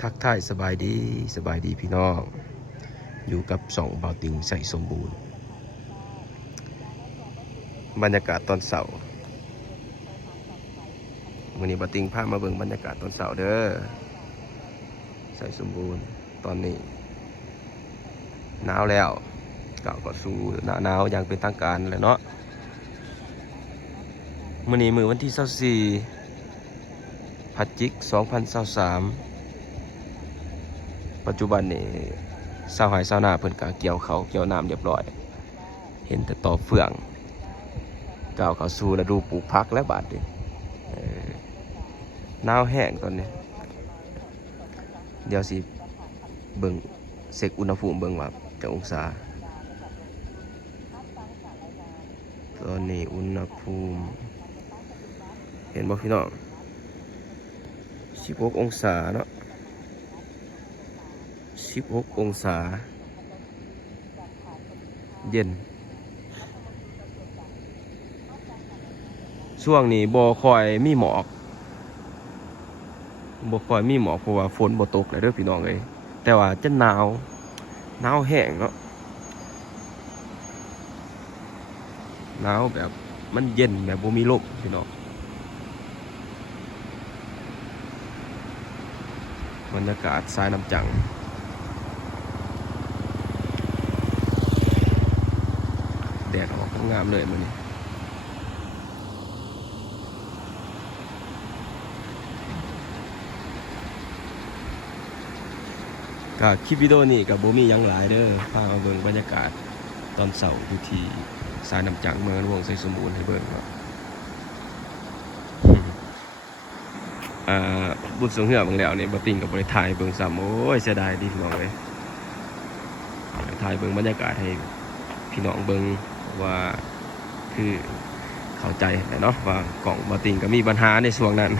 ทักทายสบายดีสบายดีพี่น้อง อยู่กับสองเบาติงใส่สมบูรณ์ บรรยากาศตอนเสาร์วันนี้เบาติงพามาเบิ่งบรรยากาศตอนเสาร์เด้อใส่สมบูรณ์ตอนนี้หนาวแล้วเก่าก็สู่หน้าหนาวอย่างเป็นทางการแล้วเนาะมื่อนี้มือวันที่24พัดจิก 2023 ปัจจุบันนี่สาวหายสาวนาเพิ่นกาเกี่ยวเขาเกี่ยวน้ำเรียบร้อย เห็นแต่ต่อเฟืองก้าวเขาสู่ฤดูปลูกพักและบาดนี่เออหนาวแห้งตอนนี้ เดี๋ยวสิเบิ่งเช็คอุณหภูมิเบิ่งว่าจะองศา ตอนนี้อุณหภูมิ เห็นบ่พี่น้อง16 องศาเนาะ 16 องศา เย็น ช่วงนี้บ่คอยมีหมอกบ่คอยมีหมอกเพราะว่าฝนบ่ตกเลยเด้อพี่น้องเอ้ยแต่ว่าจะหนาวหนาวแห้งเนาะหนาวแบบมันเย็นแบบบ่มีลมพี่น้องบรรยากาศสายน้ำจัง แดดออก งามเลยมันนี้ก็คลิปวิดีโอนี้กับโบมียังหลายเด้อพามาเบิ่งบรรยากาศตอนเสาร์อยู่ที่สายน้ำจังเมืองหลวงไซสมบูรณ์ให้เบิ่งเนาะอ่าบุญสงเหือบางแล้วเนี่ยบติงกับบริถ่ายเบิ่งซ้ำโอ้ยเสียดายดีพี่น้องเลยถ่ายเบิ่งบรรยากาศให้พี่น้องเบิง ว่าคือเข้าใจแหละเนาะว่ากล่องบาติงก็มีปัญหาในช่วงนั้น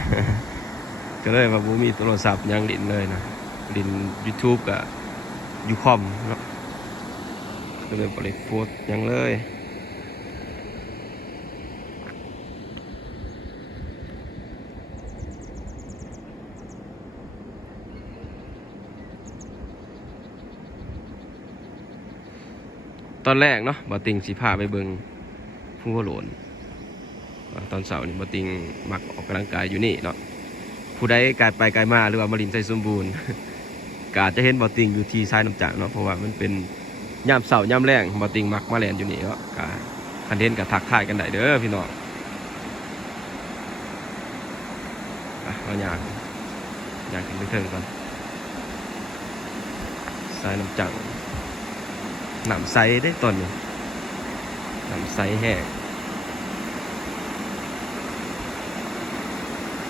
ก็เลยว่าบูมีโทรศัพท์ยังลินเลยนะลิน YouTube กับยูคอมเนาะก็เลยบริโภคยังเลย ตอนแรกเนาะบอติงสีพาไปเบิงผู้โหลนตอนเสาร์นี่บอติงมักออกกำลังกายอยู่นี่เนาะผู้ใดกายไปกายมาหรือว่ามารินใจสมบูรณ์กาจะเห็นบอติงอยู่ที่ชายน้ำจักเนาะเพราะว่ามันเป็นยามเสาร์ยามแรงบอติงมักมาแลนอยู่นี่เนาะกาคันเทนกับทักทายกันได้เด้อพี่น้องเราอยากอยากขึ้นไปเทิงก่อนสายน้ำจัก หนำไซได้ตอนนี้หนำไซแห้ง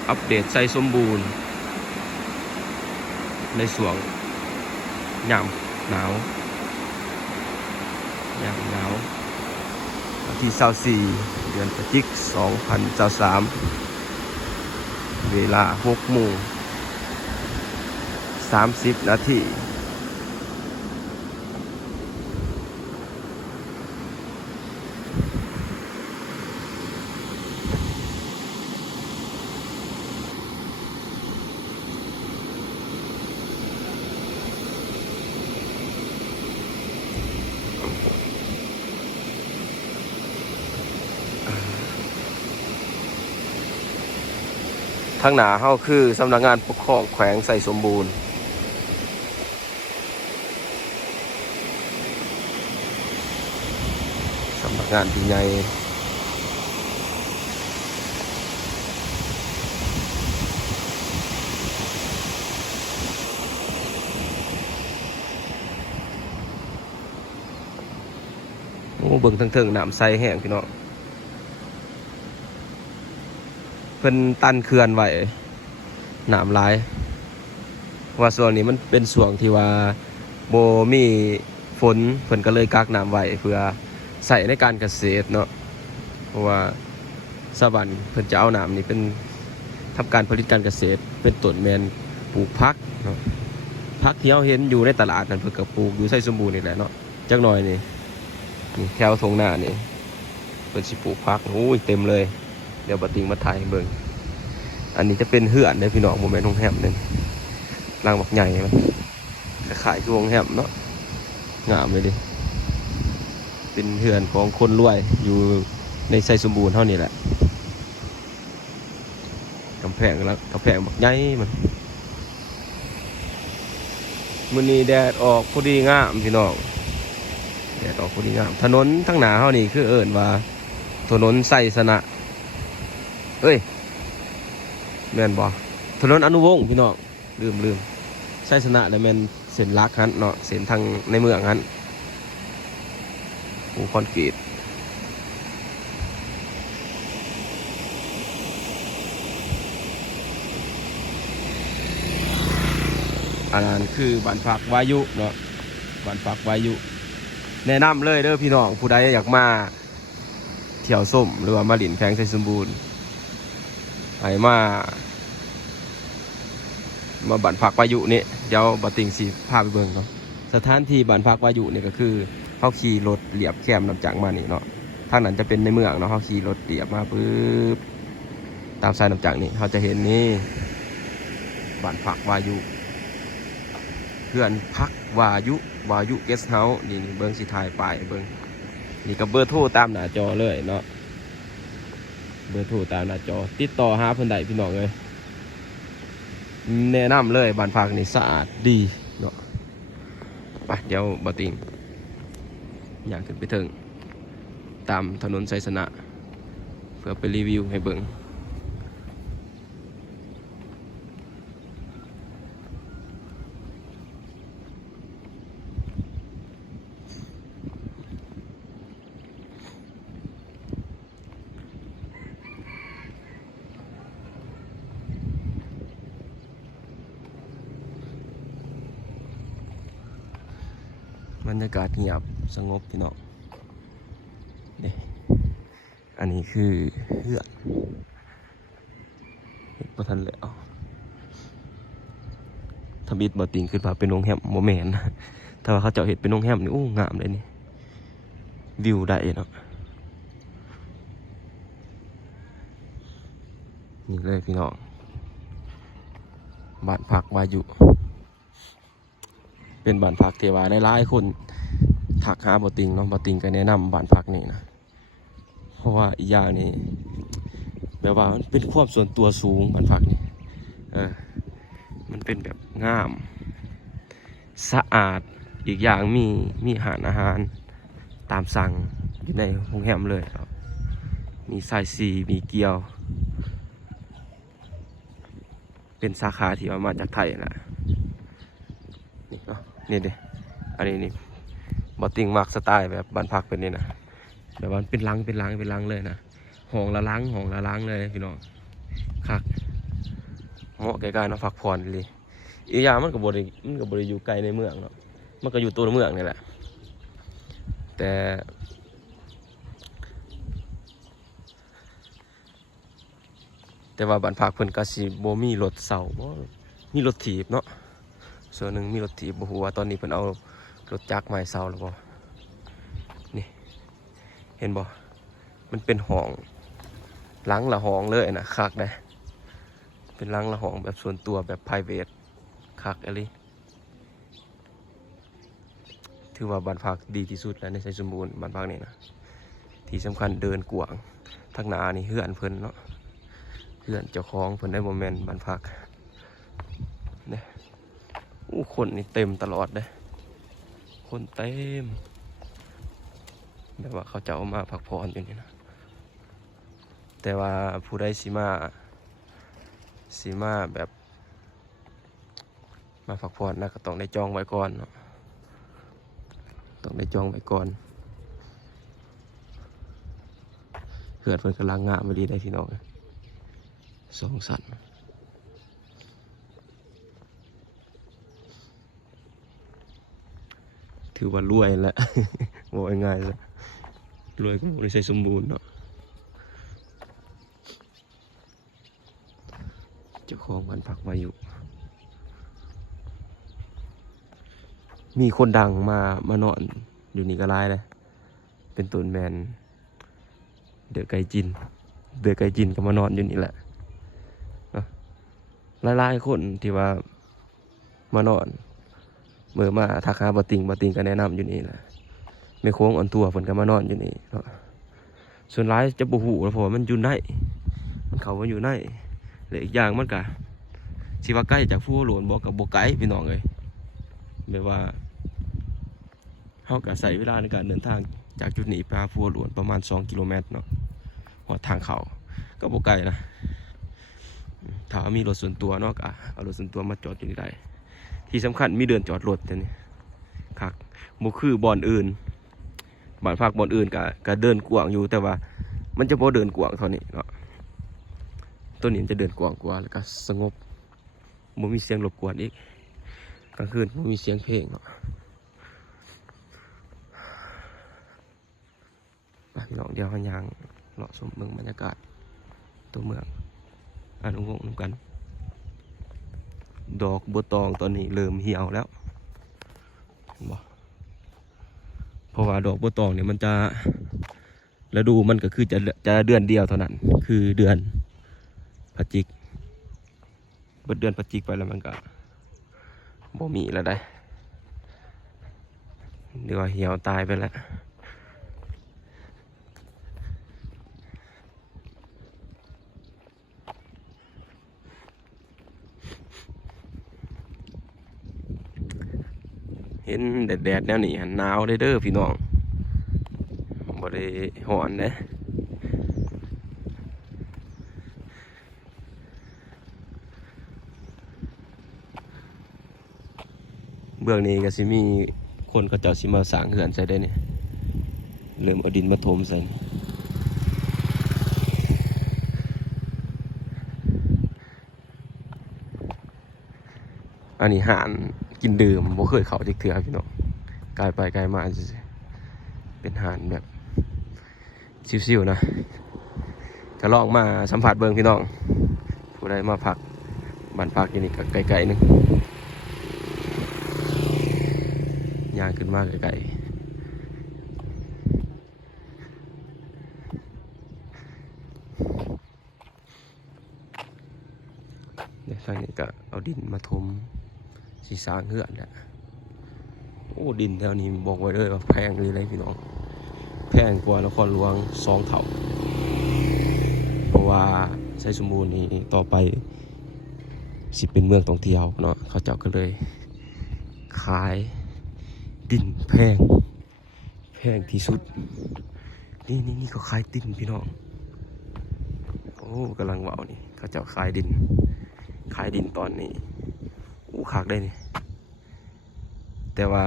อัปเดตไซสมบูรณ์ ในสวงยามหนาวยามหนาววันที่ 24 เดือนพฤศจิก2023 เวลา6โมง30 นาที ทางหนาเฮาคือสำนักงานปกครองแขวงใส่สมบูรณ์สำนักงานที่ใหญ่โอ้เบิ่งทั้งเทิงน้ำใสแห้งพี่น้อง เพิ่นตันเขื่อนไว้หนามหลายเพราะว่าส่วนนี้มันเป็นส่วงที่ว่าโบมีฝนเพิ่นก็เลยกักน้ำไว้เพื่อใส่ในการเกษตรเนาะเพราะว่าสวรรค์เพิ่นจะเอาน้ำนี่เป็นทำการผลิตการเกษตร เป็นต้นแมนปลูกพักเนาะพักที่เราเห็นอยู่ในตลาดนั่นเพิ่นก็ปลูกอยู่ใส่สมบูรณ์นี่แหละเนาะจักหน่อยนี่นี่แถวทงหน้านี่เพิ่นสิปลูกพักโอ้ยเต็มเลย ดี๋ยวบัติงมาถ่ายเบิ่งอันนี้จะเป็นเหือนเลยพี่น้องโมเมนต์โรงแรมเนี่ยหลังบักใหญ่มันขายคือวงแฮมเนาะงามเลยดิเป็นเฮือนของคนรวยอยู่ในไซสมบูรณ์เท่านี้แหละกำแพงแล้วกำแพงบักใหญ่มันมื้อนี้แดดออกพอดีงามพี่น้องแดดออกพอดีงาม ถนนทั้งหนาเฮานี่คือเอิ้นว่า ถนนไซสนะ เอ้ยแมนบ่ถนนอนุวงศ์พี่น้องลืมลืมไซสนะแล้วแมนเส้นลักหันเนาะเส้นทางในเมืองหันปูคอนกรีตอันนั้นคือบ้านพักวายุเนาะบ้านพักวายุ แนะนำเลยเด้อพี่น้องผู้ใดอยากมาเที่ยวส้มหรือว่ามาหลินแพงไทยสมบูรณ์ ไห้มา มาบันพักวายุนี่เดี๋ยวบัติงสีพาไปเบิ่งเนาะสถานที่บันพักวายุนี่ก็คือเขาขี่รถเหลียบแคมนำจากมานี่เนาะทางนั้นจะเป็นในเมืองเนาะเขาขี่รถเหลียบมาปุ๊บตามสายนำจากนี่เขาจะเห็นนี่บันพักวายุเพื่อนพักวายุวายุเกสเฮาส์นี่เบิ่งสิทายไปเบิ่งนี่ก็เบอร์โทรตามหน้าจอเลยเนาะ เบอร์โทรตามหน้าจอ ติดต่อหาเพิ่นได้พี่น้องเลยแนะนำเลยบ้านพักนี่สะอาดดีเนาะไปเดี๋ยวบติงอยากขึ้นไปถึง ตามถนนไซสนะ เพื่อไปรีวิวให้เบิ่ง บรรยากาศเงียบสงบพี่น้องนี่อันนี้คือเฮือดประทันแล้วทบิดบอติงขึ้นมาเป็นโรงแฮมโมเมนถ้าว่าเขาเจาะเห็ดเป็นโรงแฮมนี่อู้งามเลยนี่ วิวได้เนาะนี่เลยพี่น้องบ้านพักวายุ เป็นบ้านพักเทวาได้หลายคนถักหาบติงเนาะบติงก็แนะนำบ้านพักนี่นะเพราะว่าอีกอย่างนี่แบบว่ามันเป็นความส่วนตัวสูงบ้านพักนี่เออมันเป็นแบบงาม สะอาดอีกอย่างมีมีอาหารอาหารตามสั่งอยู่ในโรงแรมเลยครับ มีสายสีมีเกียว เป็นสาขาที่ว่ามาจากไทยนะนี่เนี่เด้อันนี้นี่บอติงมักสไตล์แบบบ้านพักเป็นนี่นะแบบว่ามันเป็นลังเป็นลังเป็นลังเลยนะห้องละหลังห้องละหลังเลยพี่น้องคักเหมาะแก่การมาพักผ่อนเลยอีกอย่างมันก็บบริมันก็บริอยู่ไกลในเมืองเนาะมันก็อยู่ตัวเมืองนี่แหละ แต่แต่ว่าบ้านพักเพิ่นก็สิบ่มีรถเสาบ่มีรถถีบเนาะ ส่วนหนึ่งมีรถถีบบ่ฮู้ว่าตอนนี้เพิ่นเอารถจักรมาให้เซาแล้วบ่นี่ เห็นบ่มันเป็นห้องหลังละห้องเลยนะคักได้เป็นหลังละห้องแบบส่วนตัวแบบ p r i v a t คักอะลิถือว่าบ้านพักดีที่สุดแล้วในไซสมบูรณ์บ้านพักนี่นะที่สำคัญเดินกว้างทางหน้านี่เฮือนเพิ่นเนาะเฮือนเจ้าของเพิ่นได้บ่แม่นบ้านพัก อู้คนนี่เต็มตลอดเลยคนเต็มแบบว่าเขาจะเอามาพักผ่อนอยู่นี่นะ แต่ว่าผู้ใดสิมาสิมาแบบ มาพักผ่อนนะก็ต้องได้จองไว้ก่อนเนาะต้องได้จองไว้ก่อนเกิดเพิ่นกำลังงามมาดีได้พี่น้องสองสัน ถือว่ารวยแหละบอกง่ายๆซะรวยก็บริษัทสมบูรณ์เนาะเจ้าของบ้านพักมาอยู่ มีคนดังมามานอนอยู่นี่ก็ร้ายเลยเป็นตุนแมน เดือไก่จิน เดือไก่จินก็มานอนอยู่นี่แหละเนาะหลายๆคนที่ว่ามานอน เมื่อมาทักหาบติงบติงก็แนะนำอยู่นี่แหละแม่โค้งอ่อนตัวเพิ่นก็มานอนอยู่นี่เนาะส่วนหลายจะบ่ฮู้แล้วเพราะว่ามันอยู่ในมันเขามาอยู่ในและอีกอย่างมันก็สิว่าใกล้จากผู้หลวนบ่ก็บ่ไกลพี่น้องเอ้ยแบบว่าเฮาก็ใช้เวลาในการเดินทางจากจุดนี้ไปผู้หลวนประมาณ 2 กิโลเมตรเนาะฮอดทางเขาก็บ่ไกลนะถ้ามีรถส่วนตัวเนาะก็เอารถส่วนตัวมาจอดอยู่นี่ได้ ที่สำคัญมีเดินจอดรถแต่นี่ครับบ่คือบ่อนอื่นบ้านพักบ่อนอื่นก็ก็เดินกว้างอยู่แต่ว่า มันจะบ่เดินกว้างเท่านี้เนาะตัวนี้จะเดินกว้างกว่าแล้วก็สงบบ่มีเสียงรบกวนอีกกลางคืนบ่มีเสียงเพลงเนาะไปพี่น้องเดียวเรายางเลาะชมเมืองบรรยากาศตัวเมืองอนุวงศ์นำกัน ดอกบัวตองตอนนี้เริ่มเหี่ยวแล้วเพราะว่าดอกบัวตองเนี่ยมันจะฤดูมันก็คือจะจะเดือนเดียวเท่านั้น คือเดือนพฤศจิกเบิดเดือนพฤศจิกไปแล้วมันก็บ่มีแล้วได้เดี๋ยวเหี่ยวตายไปแล้ว เห็นแดดๆแนวนี้หันหนาวได้เด้อพี่น้องบ่ได้ฮ้อนเด้เบื้องนี้ก็สิมีคนเขาเจ้าสิมาสางเฮือนใส่ได้เนี่ยเริ่มเอาดินมาถมใส่อันนี้หาน กินดื่มบ่เคยเขาจักเทื่อพี่น้องกลายไปกลายมาเป็นหานแบบซิวๆนะก็ลองมาสัมผัสเบิ่งพี่น้อง ผู้ใดมาพักบ้านพักอยู่นี่ก็ไกลๆนึงย่างขึ้นมาไกลๆเดี๋ยวทางนี้ก็เอาดินมาถม สีสร้างเฮือนแหละโอ้ดินแถวนี้บอกไว้เลยว่าแพงเลยเลยพี่น้อง แพงกว่านครหลวงสองเท่า เพราะว่าใช้สมบูรณ์นี้ต่อไป สิเป็นเมืองท่องเที่ยวเนาะเขาเจ้าก็เลย ขายดินแพง แพงที่สุด นี่นี่นี่เขาขายดินพี่น้อง โอ้กำลังว่าวนี่เขาเจ้าขายดิน ขายดินตอนนี้อู้คักได้นี่ แต่ว่า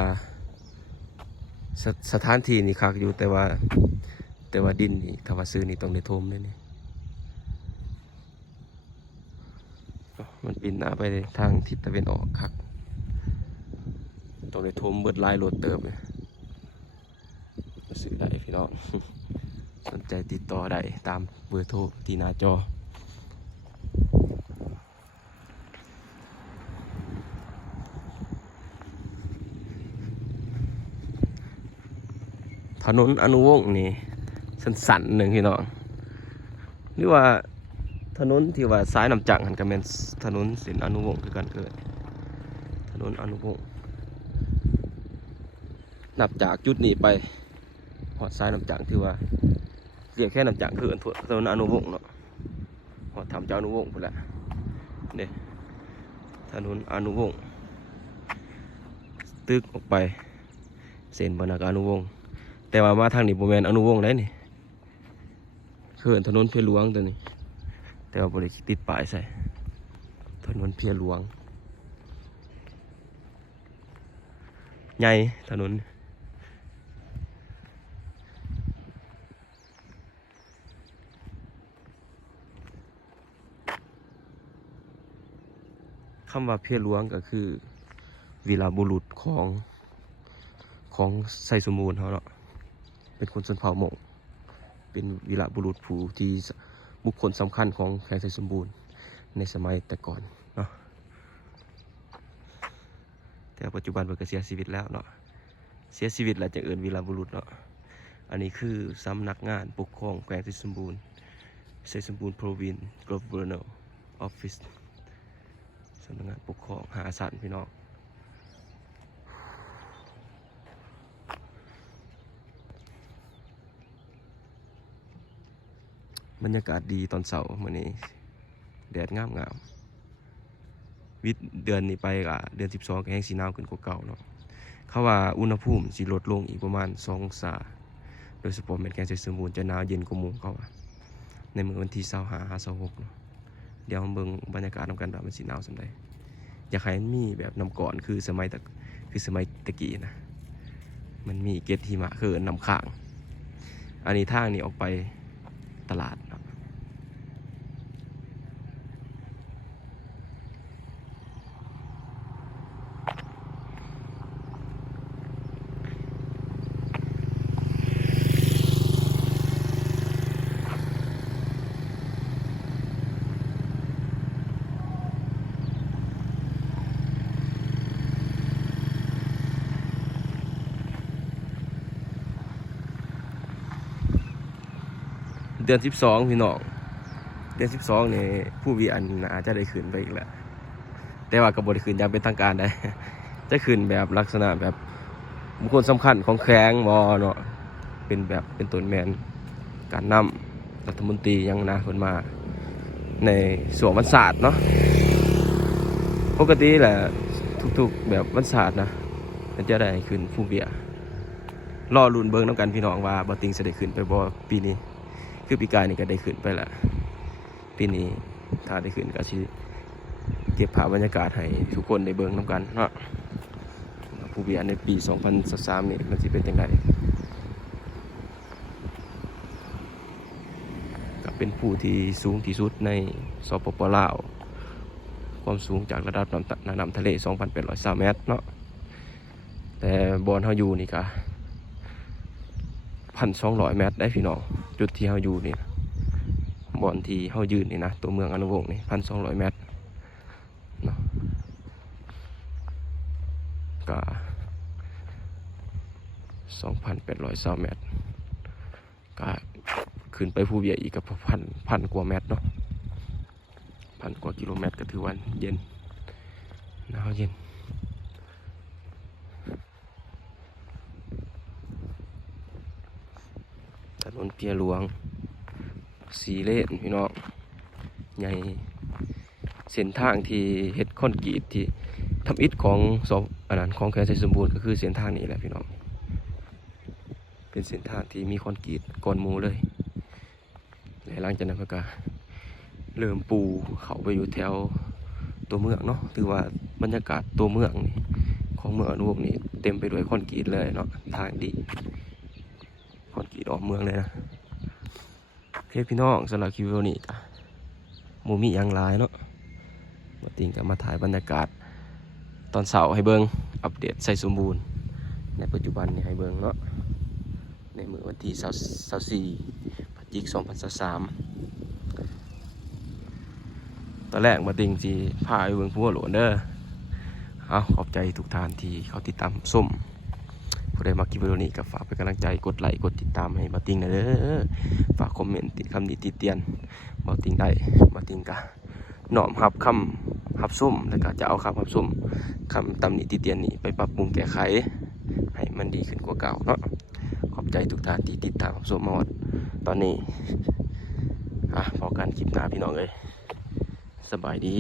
สสถานที่นี่คักอยู่แต่ว่าแต่ว่าดินนี่ถ้าว่าซื้อนี่ต้องได้ทมด้วยนี่มันปินหน้าไปทางทิศตะวันออกคักต้องได้ทมเบิดลายโหลดเติมเลยซื้อได้พี่น้องสนใจติดต่อได้ตามเบอร์โทรที่หน้าจอ ถนนอนุวงศ์นี่สั้นๆหนึ่งพี่น้องหรือว่าถนนที่ว่าสายนำจังหันก็แม่นถนนเส้นอนุวงศ์คือกันเกิดถนนอนุวงศ์นับจากจุดนี้ไปหอดสายนำจังที่ว่าเรียกแค่นำจังคืออันทั่วถนนอนุวงศ์เนาะหอดทำเจ้าอนุวงศ์พุ่นแหละเนี่ยถนนอนุวงศ์ตึกออกไปเส้นบรรณาการอนุวงศ์ แต่ว่ามาทางนี้บ่แมนอนุวงศ์ได้นี่เขื่อนถนนเพียหลวงตัวนี้ แต่ว่าบ่ได้ติดป้ายใส่ถนนเพียหลวงใหญ่ถนนคำว่าเพียหลวงก็คือวีรบุรุษของของไซสมบูรณ์เขาเนาะ เป็นคนชนเผ่าหมงเป็นวีรบุรุษผู้ที่บุคคลสำคัญของแขกไทยสมบูรณ์ในสมัยแต่ก่อนเนาะแต่ปัจจุบันเพิ่นก็เสียชีวิตแล้วเนาะเสียชีวิตแล้วจะเอิ้นวีรบุรุษเนาะอันนี้คือสำนักงานปกครองแขวงไทยสมบูรณ์ไทยสมบูรณ์ Province Governor Office สำนักงานปกครองหาสันพี่น้อง บรรยากาศดีตอนเสาร์มื้อนี้แดดงามงามวิทย์เดือนนี้ไปก็เดือน 12ก็แห้งสีหนาวขึ้นกว่าเก่าเนาะเขาว่าอุณหภูมิสิลดลงอีกประมาณ2องศาโดยเฉพาะแมนแกงไสสมบูรณ์จะหนาวเย็นกว่าหมู่เขาว่าในมื้อวันที่25 26เนาะเดี๋ยวเบิ่งบรรยากาศนำกันว่ามันสิหนาวส่ำใดอยากให้มันมีแบบน้ำก่อนคือสมัยตะคือสมัยตะกี้นะมันมีเกล็ดหิมะคือน้ำค้าง อันนี้ทางนี้ออกไปตลาดครับ เดือนสิบสองพี่น้องเดือนสิบสองนี่ผู้วีอันอาจจะได้ขึ้นไปอีกแล้วแต่ว่ากับบได้ขึ้นยังเป็นทางการได้ จะขึ้นแบบลักษณะแบบบุคคลสำคัญของแข้งบอเนาะเป็นแบบเป็นต้นแมนการนำรัฐมนตรียังนะคนมา ในสวนวันศาสตร์เนาะปกติแหละทุกๆแบบวันศาสตร์นะมันจะได้ขึ้นผู้เบียรอรุ่นเบิ้งน้ำกันพี่น้องว่าบอติงจะได้ขึ้นไปบอปีนี้ คือปีกายนี่ก็ได้ขึ้นไปละปีนี้ถ้าได้ขึ้นก็สิเก็บภาพบรรยากาศให้ทุกคนได้เบิ่งน้ำกันเนาะผู้เบียในปี 2023นี่มันสิเป็นจังไดก็เป็นผู้ที่สูงที่สุดในสปปลาว ความสูงจากระดับน้ำน้ำทะเล 2,803เมตรเนาะแต่บอนเฮาอยู่นี่ก็ พันสองร้อยเมตรได้พี่น้องจุดที่เขาอยู่นี่นะบอนที่เขายืนนี่นะตัวเมืองอนุวงศ์นี่พันสองร้อยเมตรเนาะก็สองพันแปดร้อยสามเมตรก็ขึ้นไปภูเบียอีกกับพันพันกว่าเมตรเนาะพันกว่ากิโลเมตรก็ถือว่าเย็นหนาวเย็น ถ นเปียหลวง สีเล่นพี่น้องใหญ่เส้นทางที่เฮ็ดคอนกรีตที่ทำอิฐของสอบอันนั้นของแคนไซสมบูรณ์ก็คือเส้นทางนี้แหละพี่น้องเป็นเส้นทางที่มีคอนกรีตก่อนมูเลยและหลังจากนั้นก็เริ่มปูเขาไปอยู่แถวตัวเมืองเนาะถือว่าบรรยากาศตัวเมืองนี่ของเมืองอนุวงศ์นี่เต็มไปด้วยคอนกรีตเลยเนาะทางดี อนกรีตออกเมืองเลยนะโอเคพี่น้องสำหรับคลิปวิดีโอนี้ก็มูมีย่างลายเนาะมาติงกับมาถ่ายบรรยากาศ ตอนเสาร์ให้เบิงอัปเดตใส่สมบูรณ์ ในปัจจุบันนี่ให้เบิงเนาะในมือวันที่24พฤศจิกายน2023ตอนแรกมาติงจีพาไปเบิงพัวหลวนเด้อเอาขอบใจทุกท่านที่เขาติดตามส้ม ผู้ใดมาคลิปวิดีโอนี้ก็ฝากเป็นกำลังใจกดไลค์กดติดตามให้บาติงหนะเด้อฝากคอมเมนต์คำดีติเตียนบาติงได้บาติงกะหน้อมรับคำรับส้มแล้วก็จะเอาคำรับส้มคำตำหนิติเตียนนี้ไปปรับปรุงแก้ไข ให้มันดีขึ้นกว่าเก่าเนาะขอบใจทุกท่านที่ติดตามรับส้มมาดตอนนี้อะพอกันคลิปหน้าพี่น้องเลยสบายดี